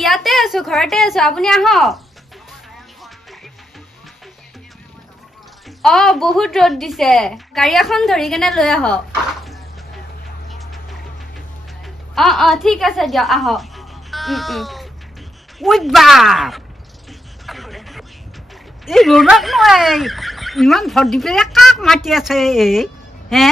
ইয়াতে আছো ঘৰতে আছো আপুনি আহক বহুত ৰ'দ দিছে গাড়ী এখন ধৰি কেনে লৈ আহক ঠিক আছে দিয়ক আহক উঠবা এই ৰ'দত মই ইমান ভৰ দি পেলাই কাক মাতি আছে হে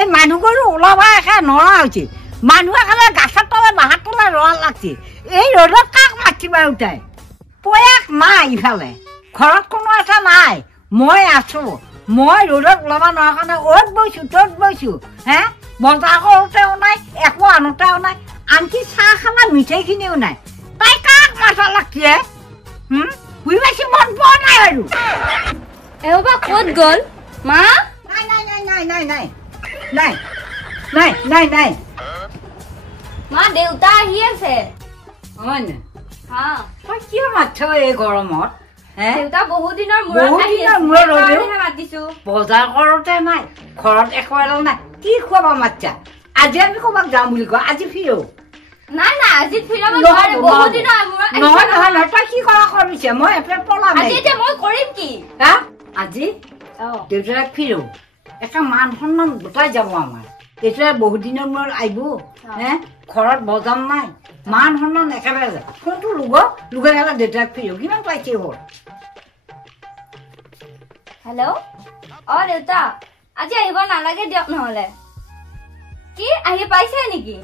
এই মানুহবোৰো ওলাবা একে নৰা হৈছে মানুহ একেবাৰে গাছৰ তলে বাঁহৰ তলে ৰোৱা লাগছে এই ৰ'দত কাক মাতিবা উঠাই পয়াক নাই ইফালে ঘৰত কোনো এটা নাই মই আছো মই ৰ'দত ওলাব নোৱাৰা কাৰণে অ'ত বৈছো ত'ত বৈছো হে বজাৰ কৰোঁতেও নাই একো আনোতেও নাই আনকি চাহ খানা মিঠাইখিনিও নাই তাই কাক মাথা লাগছে বুজি পাইছি মন পোৱা নাই আৰু এওবা ক'ত গ'ল মা নাই নাই নাই নাই নাই নাই নাই নাই নাই নাই মা দেউতা আহি আছে হয় নে তই কিয় মাছ এই গৰমত দেউতা বহুত দিনৰ মূৰত মাতিছো বজাৰ কৰোঁতে নাই ঘৰত একো এডাল নাই কি খোৱাবা মাছা আজি আমি ক'ৰবাত যাম বুলি কয় আজি ফিৰো নাই নাই আজি ফিৰাব নোৱাৰে বহুত দিনৰ মূৰত নহয় নহয় নহয় তই কি কৰা কৰিছে মই এফালে পলাম আজি এতিয়া মই কৰিম কি আজি দেউতাক ফিৰো এটা মান সন্মান গোটাই যাব আমাৰ তেতিয়া বহুত দিনৰ মূৰত আহিব ঘৰত বজাৰ নাই মান সন্মান একেবাৰে যায় ফোনটো লুগাই গ'লে দেউতাক ফিৰো কিমান পাইছে হ'ল হেল্ল' দেউতা আজি আহিব নালাগে দিয়ক নহ'লে কি আহি পাইছে নেকি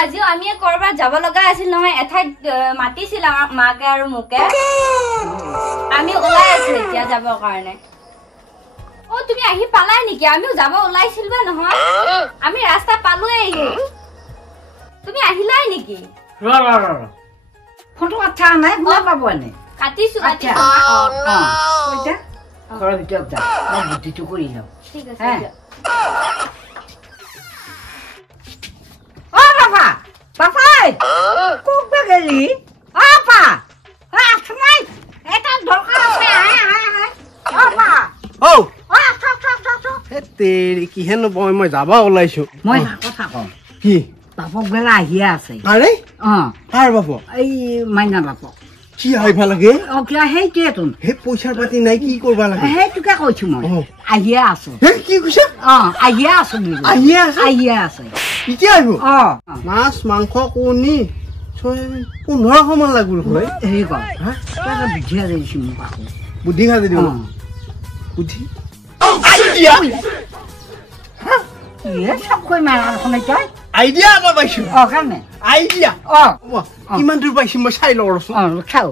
আজিও আমি কৰবাত যাব লগা আছিল নহয় এঠাইত মাতিছিল আমাক মাকে আৰু মোকে আমি ওলাই আছো এতিয়া যাবৰ কাৰণে তুমি আহি পালাই নেকি আমিও যাব ওলাইছিলো নহয় আমি ৰাস্তা পালোৱে তুমি আহিলাই নেকি ফটো আচ্ছা নাই মই পাব এনে কাটিছো ঘৰৰ ভিতৰত যাম মই বুদ্ধিটো কৰি যাওঁ ঠিক আছে Papai! Kok begini? Apa? Asmai! Eta dongkal saya. Apa? Oh! Sok. Teri kihen মই যাবা ওলাইছো মই কথা কম কি বাপক বেলা আহি আছে আরে কার বাপ এই মাইনা বাপক কি আইবা লাগে কিয় সেইটোৱেতো হে পইচাৰ পাতি নাই কি কৰবা লাগে সেইটোকে কৈছো মই আহিয়ে আছো হে কি কৈছা আহিয়ে আছো আহিয়ে আছে এতিয়া আহিব মাছ মাংস কণী 1500 মান লাগিব হয় এই কয় এটা বুদ্ধি দিছো মোক আকৌ বুদ্ধি খাই দিও বুদ্ধি সব কৈ মাৰা শুনে তই আইডিয়া এটা পাইছো কাৰণে আইডিয়া কিমান দূৰ পাইছো মই চাই লওঁ খাও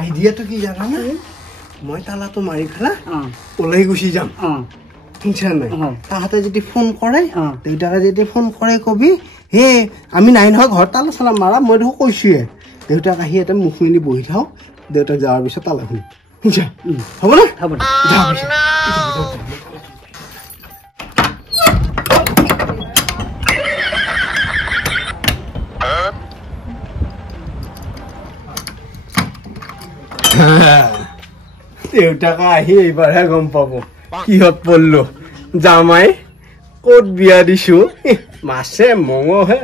আইডিয়াটো কি জানা না মই তালাটো মাৰি ফেলা ওলাই গুচি যাম শুনছা নাই তাহাঁতে যদি ফোন কৰে দেউতাকে যদি ফোন কৰে কবি হে আমি নাই নহয় ঘৰত তালা চালা মাৰা মই দেখোন কৈছোৱে দেউতাক আহি এটা মুখ মেলি বহি থাও দেউতাক যাৱাৰ পিছত তালা শুনি শুনছা হ'ব না হ'ব দেউতাকে আহি এইবাৰহে গম পাব কিহত পড়লো জামাই ক'ত বিয়া দিছো মাছে মঙহে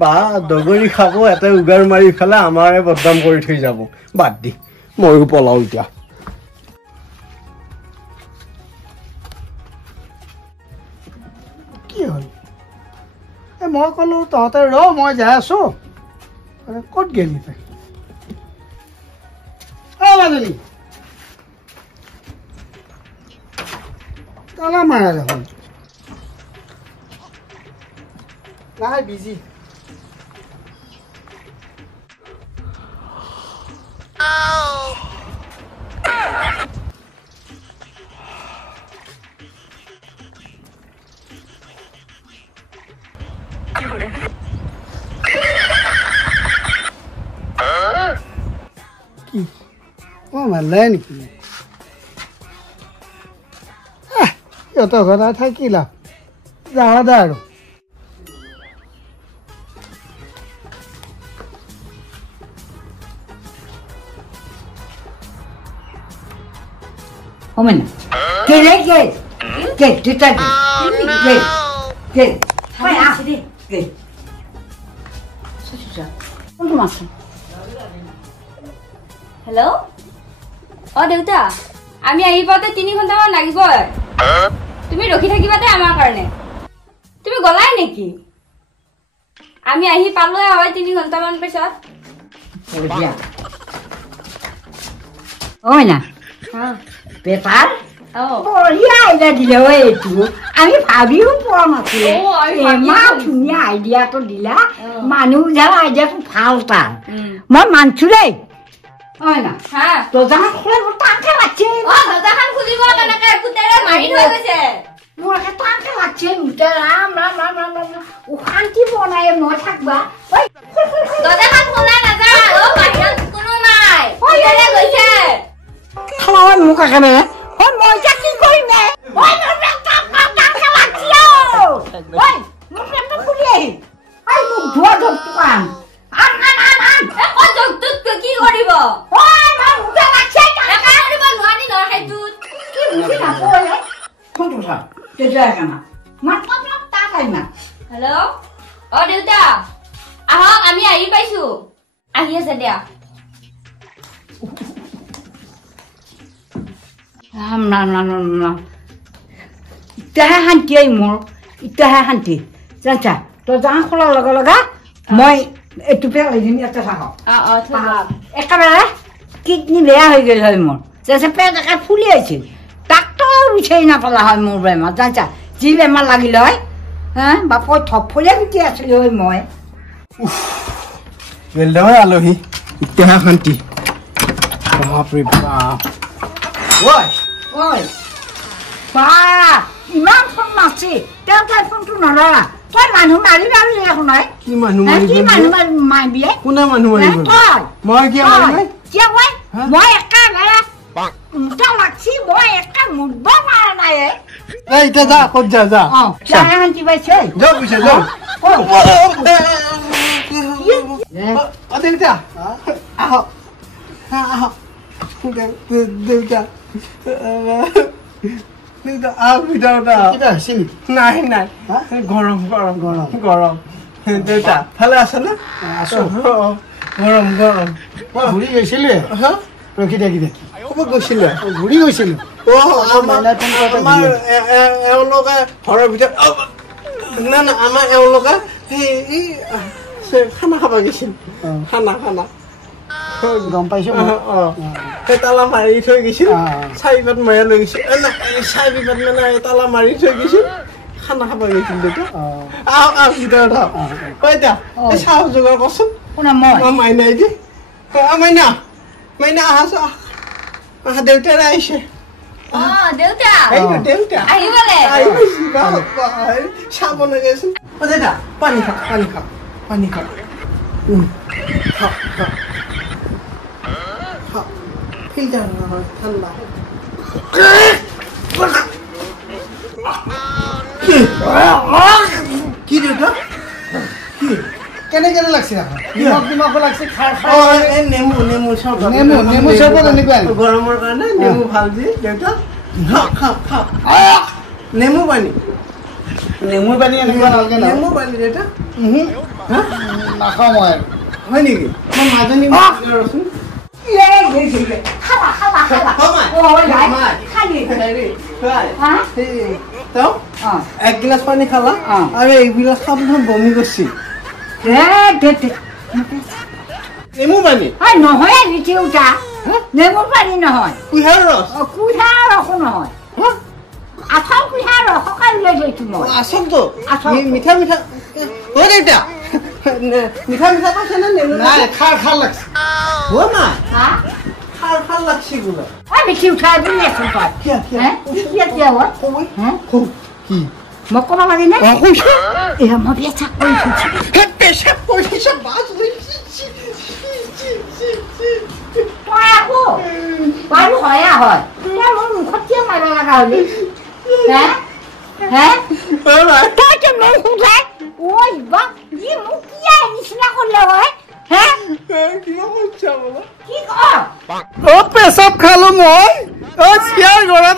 বা দগৰি খাব এটা উগাৰ মাৰি ফেলে আমাৰে বদনাম কৰি থৈ যাব বাদ দি ময়ো পলাও এতিয়া কি হ'ল মই ক'লো তহঁতে ৰ মই যাই আছো ক'ত গেলি তই মাজনী তালা মাৰা দেখোন নাই বিজি কি মাৰলাই নেকি সিহঁতৰ ঘৰত থাকিলা যাৱা দে আৰু Homem, que tu tá aqui? Que? Vai lá, que? Onde massa? Hello' অ দেউতা আমি আহি পাওঁতে 3 ঘণ্টামান লাগিব তুমি ৰখি থাকিবা দে আমাৰ কাৰণে তুমি গলাই নেকি আমি আহি পালোৱে হয় 3 ঘণ্টামান পিছত Oi, na. Betar? Bঢ়িয়া আইডিয়া দিলে ঐ এইটো আমি ভাবিও পোৱা নাছিলো ইমান ধুনীয়া আইডিয়াটো দিলা মানুহ যাৰ আইডিয়াটো ভাল তাৰ মই মানছো দেই হয় না দৰ্জাখন খুলিব টানকে লাগছে দৰ্জাখন খুলিব কেনেকে পুতেৰে মাৰি থৈ গৈছে মোৰ একে টানকে লাগছে মুতে ৰাম ৰাম ৰাম ৰাম ৰাম অশান্তি বনাই মই থাকবা দৰ্জাখন খোলা নাযায় অ বাহিৰত কোনো নাই পুতেৰে গৈছে খালাওন মোক এখানে ঐ মই যা কি কৰিম নে ঐ টানকে লাগছে ঐ মোক এটা খুলি আহি ঐ মোক ধোৱা ধোৱা কাম আন ও জগতুত কি কৰিব ঐ মই মুখে লাগছে একা কৰিব নোৱাৰি ন হেতুত কি মুখে নাপৰে কোন কথা তেজা কামা মাত তাকাই না হেল্ল' অ দেউতা আহক আমি আহি পাইছো আহি আছে দিয়া ৰাম ৰাম ৰাম ৰাম ইটাহে শান্তি মোৰ ইটাহে শান্তি জানছা তই যা খোলাৰ লগে লগা মই এইটো পেলাই দিম ইয়াতে থাকক একেবাৰে কিডনি বেয়া হৈ গ'ল হয় মোৰ যে পেট একে ফুলি আহিছিল ডাক্তৰ বিচাৰি নাপালা হয় মোৰ বেমাৰ জানছা যি বেমাৰ লাগিল হয় হা বাপৰ থপফলীয়া গুটি আছিলো হয় মই বেলদাই আলহী ইটাহে শান্তি বাপৰে বাপ ঐ বা ইমান ফোন নাছি তেওঁ তাই ফোনটো নলৰা তই মানুহ মাৰি মাৰি এখন হয় কি মানুহ মাৰিবি কোনে মানুহ মাৰিব মই কিয় মাৰিম মই একেবাৰে উল্টা লাগছি মই একে মুদব পৰা নাই এতিয়া যা ক'ত যা শান্তি পাইছে যাওঁ পিছে যাওঁ দেউতা আহক আহক দেউতা নাই নাই গৰম গৰম গৰম গৰম দেউতা ভালে আছে না গৰম গৰম ঘূৰি গৈছিলে ৰখি থাকি দেখি ক'ব গৈছিলে ঘূৰি গৈছিলো এওঁলোকে ঘৰৰ ভিতৰত না না আমাৰ এওঁলোকে এই খানা খাব গৈছিল খানা গম পাইছো সেই তালা মাৰি থৈ গৈছিল চাৰিপাত মাৰি লৈ গৈছিল চাৰিপাত মানে তালা মাৰি থৈ গৈছিল খানা খাব গৈছিল দেউতা আহক ভিতৰত আহক এতিয়া চাহ যোগাৰ কৰচোন মাইনাই দি মাইনা মাইনা আহা দেউতাৰে আহিছে দেউতা দেউতা আহিবলে চাহ বনাই গৈছিল দেউতা পানী খাওক পানী খাওক ফিল্টাৰ নহয় ঠাণ্ডা কি দেউতা কি কেনে লাগছে নিমখ লাগছে নেমু চৰবত এনেকুৱা গৰমৰ কাৰণে নেমু ভাল দি দেউতা নেমু পানী এনেকুৱা নালাগে নেমু পানী দেউতা নাখাওঁ মই হয় নেকি মই মাজনী ৰচোন এক গিলাচ পানী খালা আৰু এইবিলাক খাব বমি কৰিছিল নেমু পানী নহয় উঠা নেমুৰ পানী নহয় কুঁহাৰ ৰস কুঁহাৰ ৰসো নহয় আচল কুঁহাৰ ৰস উলাই লৈছো মই আচলটো মিঠা মিঠা অ দেউতা মিঠা মিঠা পাইছে নে নেমু নাই খাৰ লাগছে খাৰ লাগছে বোলে বেছি উঠাই বুলি আছো কি মই ক'ব পাৰি নে এয়া মই পেচাব কৰিছো পেচাব কৰিছে তই আকৌ বাৰু হয় হয় মোৰ মুখত কিয় মাৰিব লগা হলি তই যে মোক সোধাই ঐ বা ই মোক কিয় নিচিনা কৰিলে হয় পেচাব খালো মই চিয়াৰ কৰা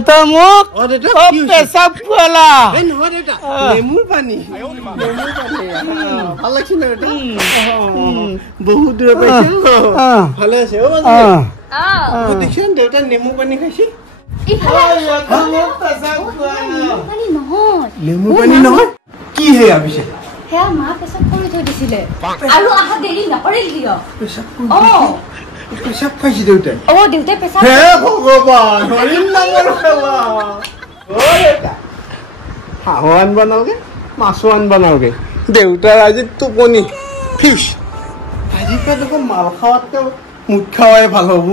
তই মোক অ দেউতা কি হৈছে? পেচাব খুৱালা এই নহয় দেউতা নেমুৰ পানী ভাল লাগিছে নে দেউতা বহুত দূৰ পাইছে ভালে আছে অ দেখিছে দেউতা নেমু পানী খাইছে নেমু পানী নহয় কি সেয়া পিছে সেয়া মা পেচাব কৰি থৈ দিছিলে আৰু আহা দেৰি নকৰিল কিয় পেচাব খাইছে দেউতাই দেউতাই পেচাব হে ভগৱান হৰিণ নামৰ খেলা অ দেউতা হাঁহো আনবা নালগে মাছো আনবা নালগে দেউতাৰ আজি টোপনি ফিউচ আজিৰ পৰা দেখোন মাল খাৱাতকৈ মুঠ খাৱাই ভাল হ'ব